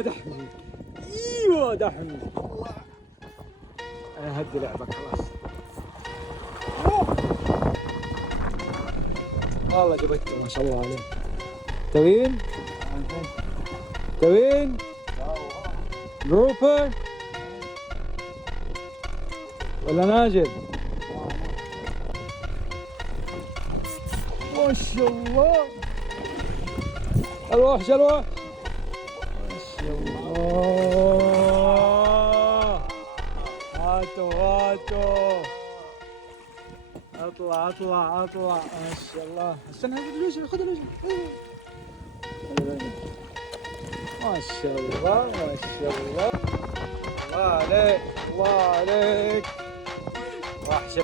ايوه دحمي، ايوه دحمي. انا هدي لعبك خلاص. والله جبته ما شاء الله عليه. توين توين جروبر ولا ناجل؟ ما شاء الله. الوحش الوحش ما شاء الله. هاتوا هاتوا. اطلع اطلع اطلع ما شاء الله. استنى الوجه، خذ الوجه. ما شاء الله ما شاء الله. الله عليك الله عليك. وحش.